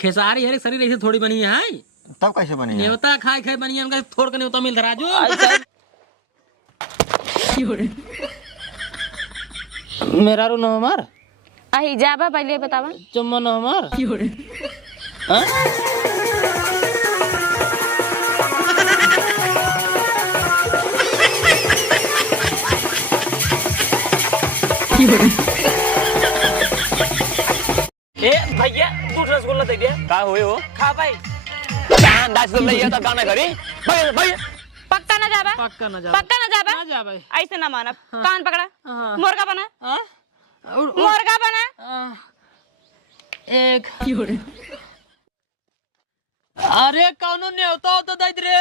खेसारी हरे शरीर ऐसे थोड़ी बनी है। तब कैसे बनी है? न्योता खाए खाए बनी है, उनका थोड़ के न्योता मिल राजू। मेरा रू न हमार अही जाबा पहले बतावा चुम्मा न हमार ए भैया तू रसगुल्ला दे दे का होए हो खा भाई कहां दास तो लइया त गाना करी भैया भैया पक्का ना जाबा पक्का न जा पक्का ना जाबा ना जा भाई। ऐसे ना मानब कान पकड़ा हाँ। मुर्गा बना और मुर्गा बना एक अरे कौनो न्योता हो तो दैत रे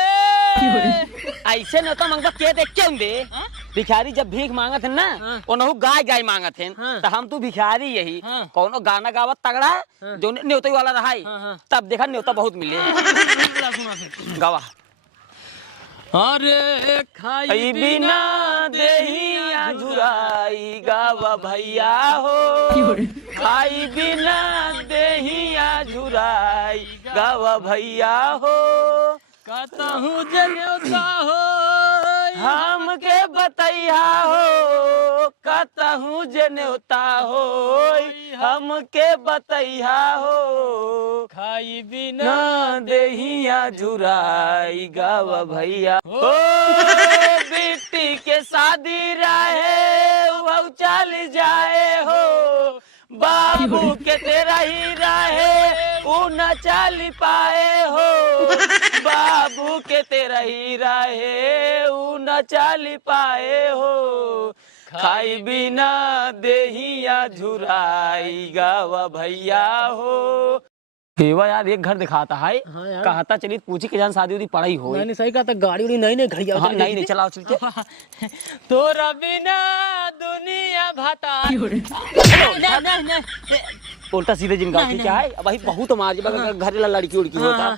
ऐसे न तो मंगता के देख क्यों दे भिखारी जब भीख मांगत है ना ओनहु गाय गाय मांगत है तो हम तू भिखारी यही कौनो गाना गावत तगड़ा जो न्योता वाला रहा तब देखा न्योता बहुत मिले गावा अरे खाई बिना देहिया झुराई गावा भैया हो खाई बिना देहिया झुराई गावा भैया हो कहूँ जे न्योता हो हमके बतैया हो कहूँ जे न्योता हो हमके बतैया हो खाई बिना ना देहिया झुराई गावा भैया हो बेटी के शादी रहे वो चल जाए हो बाबू के तेरा ही रहे वो न चल पाए हो बाबू के तेरा ही रहे वो न चल पाए हो खाई बिना देहिया झुराई गावा भैया हो हेवा यार एक घर दिखाता है कहता चलिए पूछी के जान शादी वादी पढ़ाई हो मैंने सही कहा था गाड़ी उड़ी नहीं घड़िया हाँ, नहीं चलाओ चलते तोरा बिना दुनिया भाता उल्टा सीधे जिन गाँव क्या है भाई बहुत मार घर लड़की उड़की होता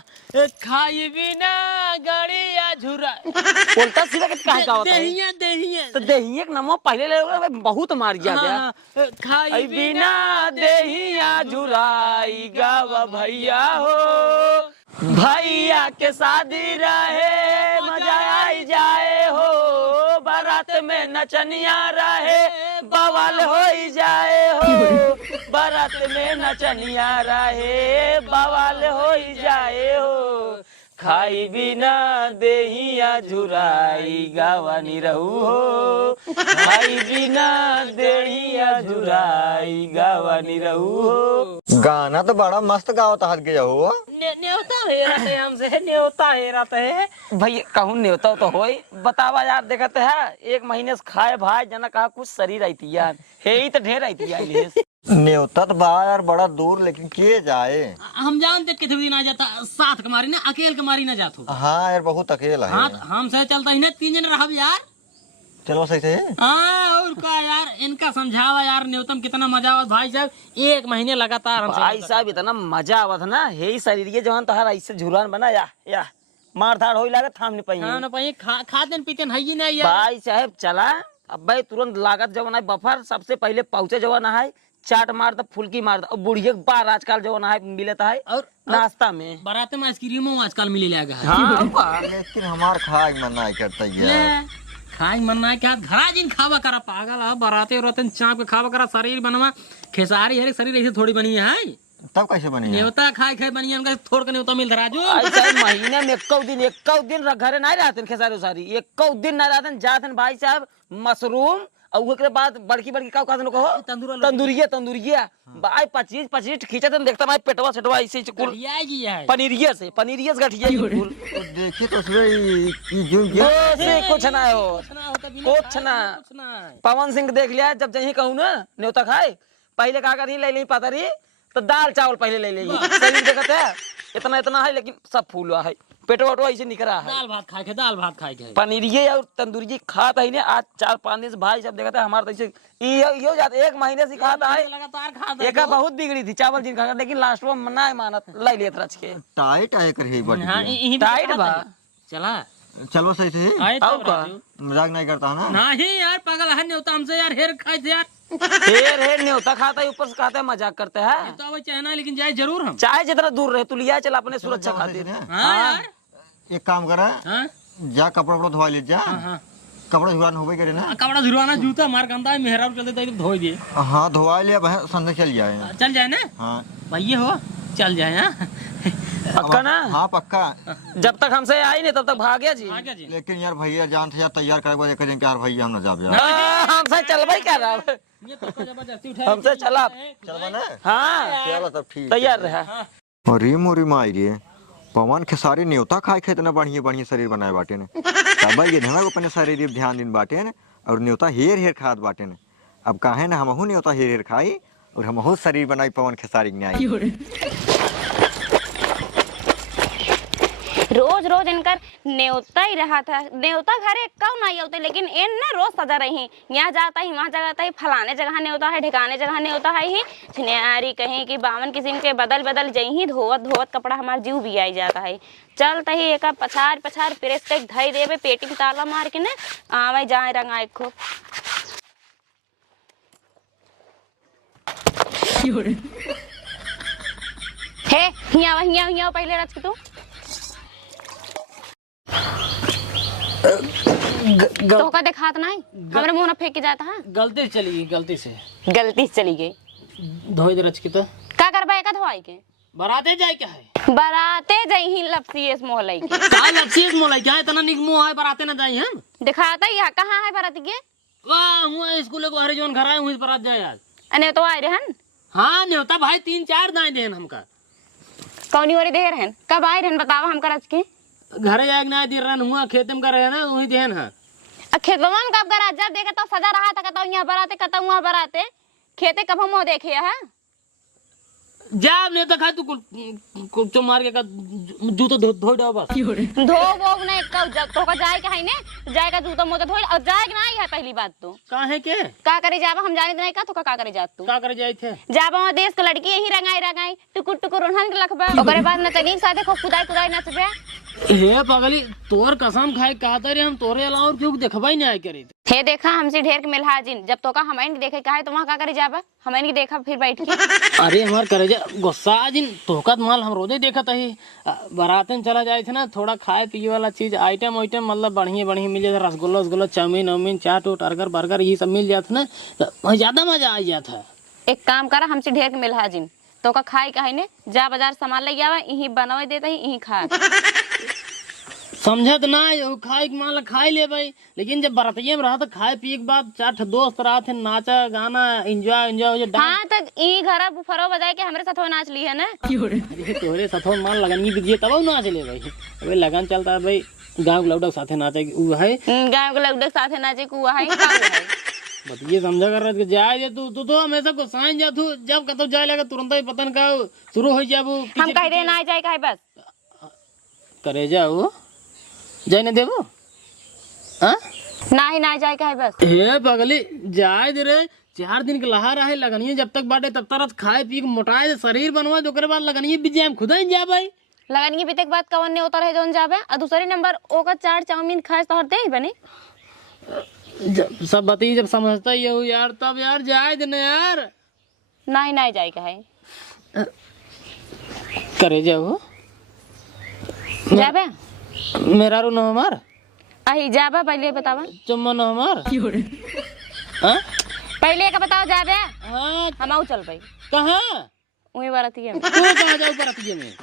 खाई बिना गाड़िया झुरा उल्टा सीधा क्या होता है तो देहिए के नमो पहले ले बहुत मार गया खाई बिना देहिया झुराई गावा भैया हो भैया के शादी रहे मजा आई जाए हो बारात में नचनिया रहे बवाल हो जाए हो बारात में नचनिया रहे बवाल हो जाए हो खाई बिना देहिया झुराई गावानी रहू हो खाई बिना देहिया झुराई गावानी रहू हो। गाना तो बड़ा मस्त गावता हाथ गया हो न्योता हेरते हमसे न्योता हेरते है भाई कहूँ न्योता तो हो बतावा यार देखते है एक महीने से खाए भाई जना कहा कुछ शरीर आई थी यार हे ही तो ढेर आई थी यार न्योता तो बा यार बड़ा दूर लेकिन के जाए हम जानते कितने दिन आ जाता साथ कमारी ना अकेले कमारी ना जात हो। हाँ यार बहुत अकेला है। हाँ हम से चलता ही ना 3 जन रहा यार चलो सही से हाँ और का यार इनका समझावा यार न्यूतम कितना मजा आवत भाई साहब 1 महीने लगातार हमसे भाई साहब इतना मजा आवत ना हे शरीर के जवान तोहर ऐसे झुरान बना या मार धाड़ होई लागत थाम नहीं पाई हाँ ना पाई खाते पीते है ही नहीं यार भाई साहब चला अब भाई तुरंत लागत जवान है बफर सबसे पहले पहुंचे जवान है चाट मार दो फुल्की मार दो बुढ़िया बार आजकल जवान है मिलता है और नाश्ता में बारात में आइसक्रीम आजकल मिले लगा है हाँ लेकिन हमार खाए मन नहीं करता यार खाए मन ना क्या घरा जिन खावा करा पागल है बाराते रोते चाप के खावा करा शरीर बनवा खेसारी हरे शरीर ऐसे थोड़ी बनी है तब कैसे बनी है? न्योता खाए खाए बनी है उनका थोड़ के न्योता मिल राजू ऐसा महीने में एक दिन घरे नहीं रहते खेसारी सारी एक दिन नहीं रहते जाते भाई साहब मशरूम और उसके बाद बड़की बड़की का कहते कहो तंदूरिया भाई 25 खींचा तो देखता भाई पेटवा सेटवा ऐसे पनीरिया से गठिया देखिए तो कुछ ना हो कुछ ना पवन सिंह देख लिया जब जही कहूँ ना न्योता खाए पहले कहा कर ले ली पता रही तो दाल चावल पहले ले ली शरीर देखते है इतना है लेकिन सब फूल है पेटवा वटवा ऐसे निकला है दाल भात खाए के पनीरिये और तंदूरी खाता है आज 4-5 दिन से भाई सब देखते है हमारे तो यो जाते 1 महीने से खाता है लगातार खाता एक बहुत बिगड़ी थी चावल जिन खा लेकिन लास्ट में मना मानत ले लिया रच के टाइट है कर ही बड़ी टाइट बा चला चलो सही से आए का मजाक नहीं करता ना नहीं यार पागल है न्योता हमसे यार हेर खाए थे यार हेर हेर न्योता खाता है, ऊपर से खाता है मजाक करते हैं। तो अब चाहना लेकिन जाए जरूर हम। चाहे जितना दूर रहे तू लिया चल अपने सुरक्षा खातिर। हाँ यार। एक काम करा, हाँ जा कपड़ा वपड़ा धोवा ले जा। हाँ कपड़ा धुआन होबे करे ना। कपड़ा धुलवाना जूता मार गंदा है, मेहरा चलते तो धो दिए। हाँ धोवा ले, संडे चल जाए। चल जाए ना हाँ भैया हो, चल जाए। हाँ पक्का ना? हाँ पक्का। जब तक हमसे आई नहीं तब तक भाग्या जी। हाँ क्या जी? लेकिन यार भैया जान थे यार, तैयार करे एक दिन यार भैया हम ना जाब यार। हमसे चल भाई क्या रहा है? ये तो जबरदस्ती उठा हमसे चला। चलबा ना? हाँ चलो तब ठीक। तैयार रहा। अरे मोरी माई रे, पवन खेसारी न्योता खाए खे इतना बढ़िया बढ़िया शरीर बनाए बाटे ने। तब ये ढंगा को अपने शरीर पे ध्यान दिन बाटे ने, और न्योता हेर हेर खात बाटे ने। अब काहे ना हमहू न्योता हेर हेर खाई और हमहू शरीर बनाई पवन खेसारी के न्याय। रोज रोज इनकर न्योता ही रहा था, न्योता घरे कौन नहीं होते, लेकिन इन ना रोज सजा रही, यहाँ जाता ही वहाँ जाता ही, फलाने जगह न्योता है, ठिकाने जगह न्योता है ही। छिनारी कहीं कि 52 किस्म के बदल बदल जही धोवत धोवत कपड़ा हमार जीव भी आई जाता है। चलता ही एक पछार पछार प्रेस तक धई देवे, पेटी ताला मार के ना आवे जाए रंगा एक खूब। हे हिया पहले रच के तू तो का दिखात नहीं, हमरे मुंह ना फेंक के जाता है। गलती से चली गई, गलती से चली गई। धोई दे रच की तो का करबा का धोई के बराते जाए क्या है? बराते जही लपसी इस मोहलाई के। का लपसी मोलाई क्या इतना निक मुंह है, बराते ना जाए हम। दिखाता ही कहां है बराती के? वाह हुआ स्कूल को हरे जोन घर आए हुई बरात जाए आज। अने तो आए रहन। हाँ न्योता भाई 3-4 दाएं देन हमका। कौनी ओरे दे रहन? कब आए रहन बतावा हम करज के? घरे जाके ना दे रहन हुआ, खेत में कर रहे ना वही देन है। खेतवा में कब करा? जब देखा तो सजा रहा था, कहता यहाँ बराते, कहता वहाँ बराते। खेते कब हम देखे है? जाब नहीं तो खा तू कुछ मार के जूतो धो डाल बस। धो वो नहीं कब जब तो का जाए के है ने, जाएगा जूता मोता धो और जाएगा नहीं है। पहली बात तो काहे के का करे जाबा हम जाने नहीं का तो का करे जात तू का करे जाए थे? जाबा वहाँ देश के लड़की यही रंगाई टुकुर टुकुर उन्हन के लखबा, ओकरे बाद न तनीक साथे खूब कुदाई नचबे। हे पगली तोर कसम खाए कहता रे हम तोरे अलावा और क्यों देखबा ही नहीं आए करे। हे देखा हमसे ढेर के मिलहा जिन, जब तो का हमें देखे का है तो वहाँ का करे जाबा, हमें नहीं देखा फिर बैठ के। अरे हमार करे जा गुस्सा जिन तोहकत माल हम रोजे देखत ही। बरातन चला जाए थे ना, थोड़ा खाए पिए वाला चीज आइटम मतलब बढ़िया बढ़िया मिल जाता, रसगुल्ला चाउमीन उमीन चाट उट अर्गर बर्गर ये सब मिल जाता ना, तो ज्यादा मजा आ जाता है। एक काम करा हमसे ढेर के मिलहा जिन, तो का खाए का है ने, जा बाजार सामान ले आवा, यही बनावे देता ही यही खा। समझत ना खाए मान ला खाई ले भाई, लेकिन जब बरातिये में रहा तो खाए पिए के बाद 4 दोस्त रहा थे, नाचा गाना एंजॉय हाँ तक ई घर बुफरो बजाए के हमरे साथ नाच ली है ना। तोरे साथ मान लगन की दीजिए तब नाच ले भाई। अबे लगन चलता है भाई, गांव के लौडक साथे नाचे उ है, गांव के लौडक साथे नाचे को है। बस ये समझा कर रहा जाए जे तू तो हमेशा गुस्सा जा तू, जब कतो जाए लगा तुरंत ही पतन का शुरू हो जाबू। हम कह दे ना जाए का है बस करे जाओ जाने देबो। हां ना जाए का है बस। हे पगली जाए दे रे, 4 दिन के लहा रहे लगनिए जब तक बाटे तब तक खाए पी के मोटाए शरीर बनवा, तो करे बाद लगनिए बिजे हम खुदा ही जा भाई। लगनिए बीते के बाद कवन ने उतर है जोन जाबे, और दूसरे नंबर ओका चाट चाउमीन खाए तो दे ही बने। सब बती जब समझता ही हो यार, तब यार जाए देना यार। ना जाए का है करे जाओ जाबे। मेरा रू न हमार अही जाबा पहले बतावा। चुम्मा न हमार हां पहले का बताओ जाबे। हां हम आउ चल भाई। कहां? वही बराती में। तू कहां जाऊ बराती में?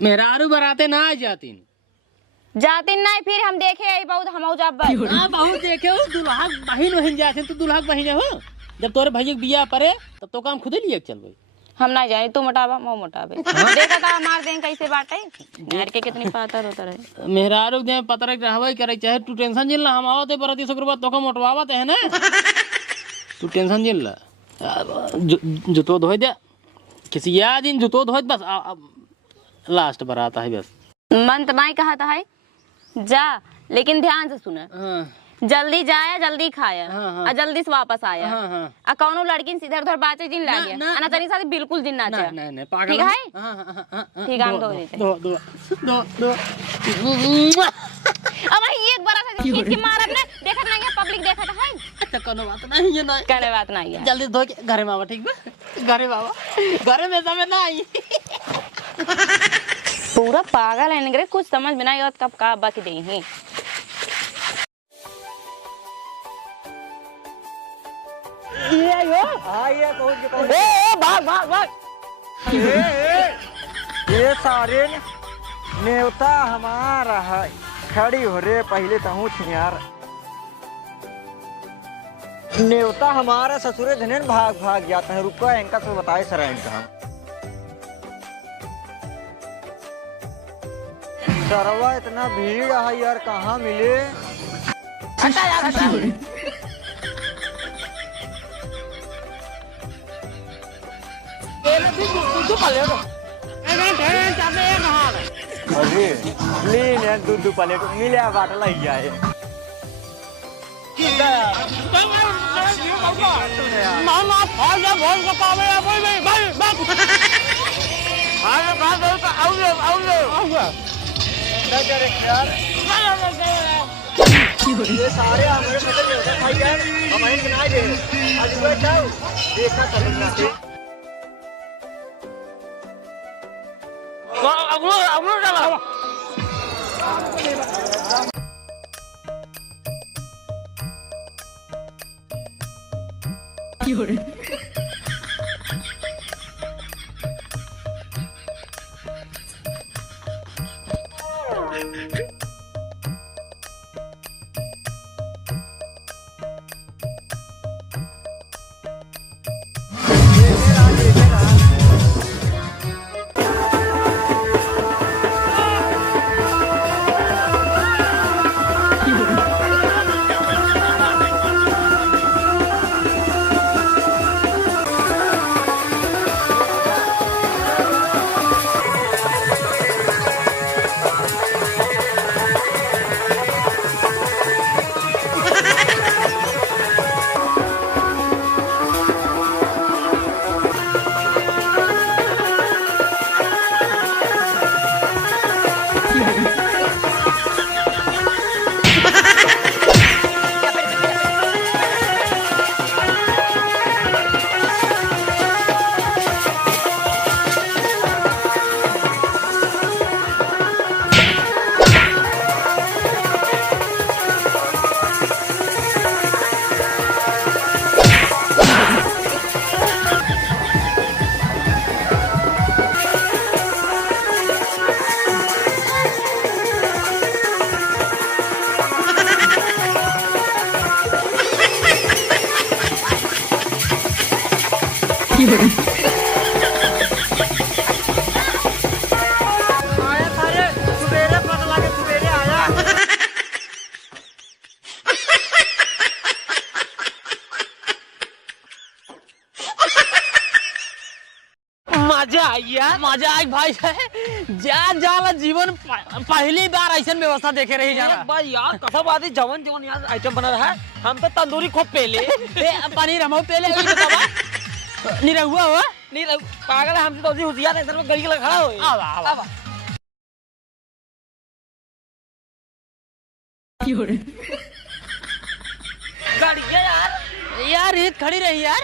मेरा रू बराते ना आ जातीन नहीं, फिर हम देखे आई बहुत हम आउ जाब भाई। हां बहुत देखे हो, दुल्हा बहिन जाते तू दुल्हा बहिन हो। जब तोरे भैया के बियाह परे तब तो काम खुद ही लिए चल भाई। हम ना जाए तू मोटाबा मो मोटाबे। देखा था मार दें कैसे बाटे घर के कितनी पातर होता रहे। मेहरारू दे पतर रहवे करे, चाहे तू टेंशन जिल ना, हम आवते बरती शुक्रवार तो का मोटवावत है ना। तू टेंशन जिल ला, जुतो धोई दे किसी या दिन जुतो धोई बस लास्ट बरात है बस। मन तो नहीं कहा था है जा, लेकिन ध्यान से सुना। जल्दी जाया जल्दी खाया और जल्दी से वापस आया। और कौनो लड़की सीधे उधर बातें जिन ला गया अना तनी साथ बिल्कुल जिन ना चाहे। नहीं पागल ठीक है ठीक है हम धो देते। दो अब एक बार ऐसा खींच के मार अपने, देखत नहीं है पब्लिक देखत है। अच्छा कोनो बात नहीं है ना, करे बात नहीं है। जल्दी धो के घरे में आवा, ठीक बा? घरे में आवा, घरे में समय ना आई। पूरा पागल है निकरे, कुछ समझ में नहीं आवत कब का बाकी दे ही। भाग भाग भाग। ये सारे न्योता हमारा है, खड़ी हो रे पहले तहू यार। न्योता हमारा ससुरे धनेन भाग भाग जाते हैं। रुको इनका तो बताए सर इनका हम। सरवा इतना भीड़ है यार, कहाँ मिले? हटा यार हटा। अरे लीन यार, दूध प्लेट मिले बाटला ही है। ये सारे हमारे पता नहीं होता भाई यार, हमारे सुनाई दे आज वो जाओ देखा चलना थे। मजा आई यार, मजा आई भाई। जा जाला जीवन पहली बार ऐसा व्यवस्था देखे रही जाना भाई यार। कसम बात है, जवन जवन यार आइटम बना रहा है। हम तो तंदूरी खूब पहले पनीर हम पहले नहीं रहुआ हुआ नहीं पागल है। हमसे तो होशियार है, इधर में गली के खड़ा हो। गाड़ी यार यार ईद खड़ी रही यार।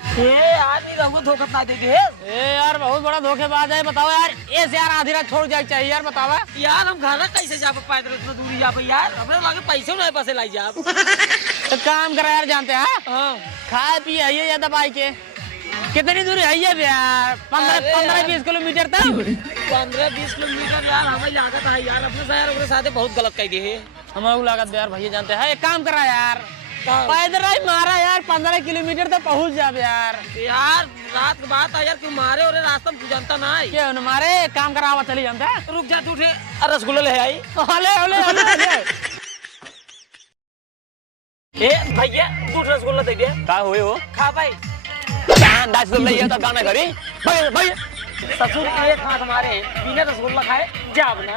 ये आज नहीं रहूंगा, धोखा ना देंगे। ए यार बहुत बड़ा धोखेबाज है। बताओ यार, ऐसे यार आधी रात छोड़ जाए चाहिए यार। बतावा यार हम घर कैसे जा पैदल इतना दूरी जा यार? अपने लगे पैसे नहीं पैसे लाई जा। तो काम करा यार, जानते हैं हाँ खाए पिए है या दबाई के। कितनी दूरी है ये यार? 15-20 किलोमीटर तक। 15-20 किलोमीटर यार हमें लागत है यार। अपने शहर अपने साथ बहुत गलत कह दिए। हमारे लागत यार भैया जानते हैं। एक काम करा यार, पैदल ही मारा यार 15 किलोमीटर तक पहुंच जाए यार। यार रात की बात है यार, क्यों मारे और रास्ता में जानता ना है क्या मारे? काम करा चली जानते हैं। रुक जा तू उठे, रसगुल्ला ले आई। हले हले हले हले ए भैया तू रसगुल्ला दे दे। का हुए हो? खा भाई। दास तो नहीं है तो गाना करी भाई भाई। ससुर एक हाथ मारे बिना रसगुल्ला खाए जा बना।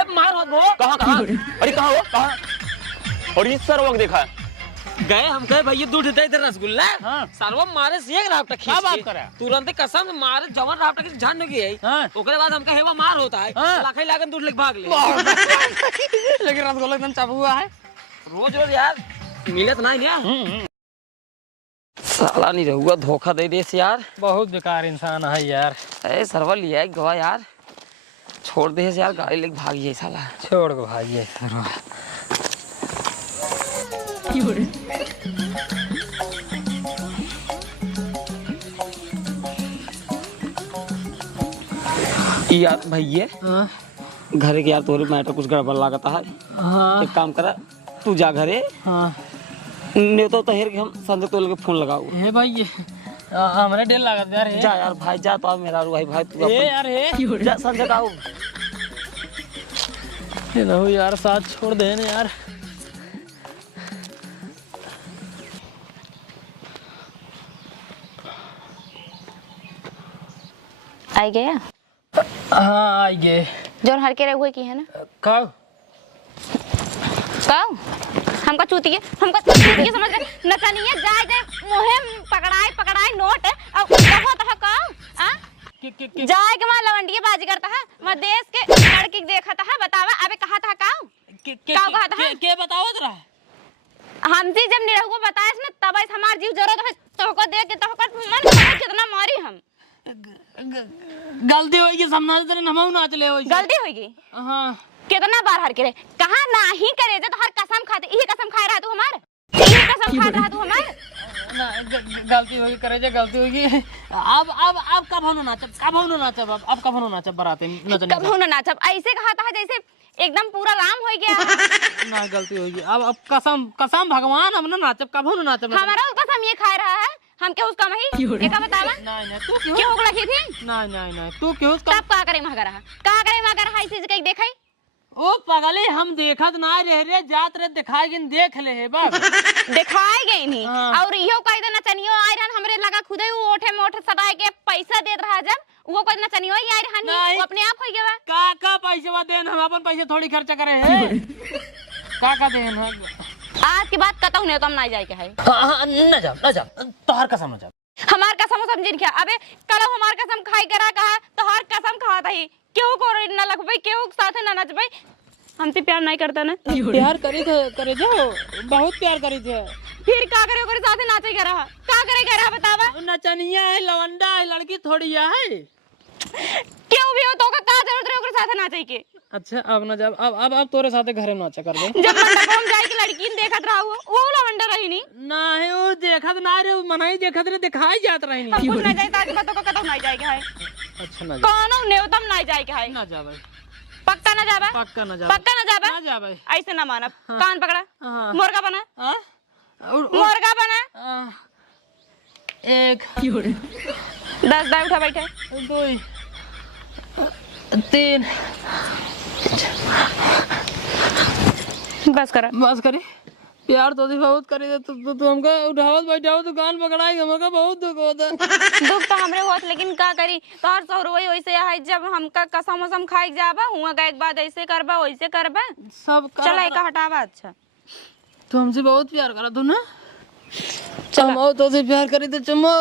ए मार मत वो। कहां कहां? अरे कहां हो? कहां? और इस सर वक्त देखा गए हम कहे भैया दूध दे इधर रसगुल्ला। हाँ। सालवा मारे से एक राफ्टा खींच क्या बात के, करे? तुरंत कसम से मारे जवन राफ्टा के झन गई। हाँ। ओकरे बाद हम कहे मार होता है। हाँ। लाखे लागन दूध लेके भाग ले। लेकिन रसगुल्ला एकदम चापू हुआ है। रोज रोज यार मिलत नहीं ना। साला नहीं रहुआ धोखा दे दे से यार। बहुत बेकार इंसान है यार। ए सरवा लिया एक गवा यार, छोड़ दे से यार, गाड़ी लेके भाग जाए साला। छोड़ को भाई यार भैया घरे के यार तोरे मैटर कुछ गड़बड़ लागता है। हाँ एक काम करा, तू जा घरे, हाँ नहीं तो तहर के हम संजय तोल के फोन लगाओ। हे भाई ये हमने डेढ़ लागत यार। जा यार भाई जा, तो मेरा भाई भाई तू ए यार हे जा संजय का आओ। लो यार साथ छोड़ दे ना यार। आई गया हाँ आई गए। जोन हर के रहुए की है ना खाओ काऊ हमका चूती है, हमका चूती है, समझ रहे नचनिए जाए जाए मोहे पकड़ाए नोट और कहो तो काऊ हां जाए के वहां लवंडिये बाजी करता है, वहां देश के लड़की देखता है, बतावा अबे कहा था काऊ काऊ कहा था के बतावत रहा हमसे जब निरहुआ बताया ना तब ऐसे हमार जीव जरूरत है तोहको देख के तोहको मन कितना मारी हम गलती होगी समझा तेरे नमऊ नाच ले होगी। गलती होगी हाँ कितना बार हर करे कहा नहीं करे तो हर कसम खाते यही कसम खा रहा तू हमार, यही कसम खा रहा तू हमार ना गलती होगी करे जे गलती होगी। अब कब होना नाचब, कब होना नाचब, अब कब होना नाचब बराते नचने कब होना नाचब ऐसे कहा था जैसे एकदम पूरा राम हो गया। ना गलती होगी अब कसम भगवान हम ना नाचब, कब होना नाचब। हमारा कसम ये खा रहा है हम क्या उसका वही एक बतावा नहीं तू क्यों क्यों लगी थी नहीं तू क्यों तब का करे मगर का करे मगर हाई चीज कहीं देखाई ओ पगले हम देखत ना रह रे जात रे दिखाई गिन देख ले हे बाप दिखाई गई नहीं। हाँ। और इहो कह दे नचनियो आई रहन हमरे लगा खुदे वो ओठे में ओठे सदाए के पैसा देत रहा जब वो कोई नचनियो ही आई रहन वो अपने आप हो गया का पैसा देन हम अपन पैसे थोड़ी खर्चा करे है का देन आज के बाद कतौ नहीं तुम ना जाए के है। हां न जा तोहर कसम न जा हमार कसम समझिन क्या अबे कल हमार कसम खाई करा कहा तो हर कसम खाता ही क्यों को न लगबई क्यों साथे न नचबई हमसे प्यार नहीं करता ना प्यार करे जो बहुत प्यार करी थे फिर का करे ओकरे साथे नाचे के रहा का करे के रहा बतावा नचनिया है लवंडा है लड़की थोड़ी है क्यों भी हो तो का जरूरत रे ओकरे साथे नाचे के। अच्छा अब न जा अब तोरे साथे घरे नाचा कर दे जब मंडप हम जाए के लड़की ने देखत रहा वो लवंडा रही नहीं नहीं वो देखत ना रे मनाई देखत रे दिखाई जात रही नहीं हम कुछ ना जाए ताकि बतो को कतौ नहीं जाए के है। अच्छा ना जा कोनो नेवतम नहीं जाए के है ना जा भाई पक्का ना जाबा पक्का ना जा पक्का ना जाबा ना जा भाई ऐसे ना मानब कान पकड़ा हाँ। मुर्गा बना हां मुर्गा बना एक 10 दाई उठा बैठे 2 3 बस करा बस करी प्यार तो बहुत करी तू हमका उठावत बैठावत दुकान पकड़ाई हमका बहुत दुख होता दुख तो हमरे होत लेकिन का करी तोहर सौर वही वैसे है जब हमका कसम उसम खाई जाबा हुआ गए एक बाद ऐसे करबा वैसे करबा सब चला एक हटावा। अच्छा तू हमसे बहुत प्यार करा तू ना चलो तो से प्यार करी तो चुम्मा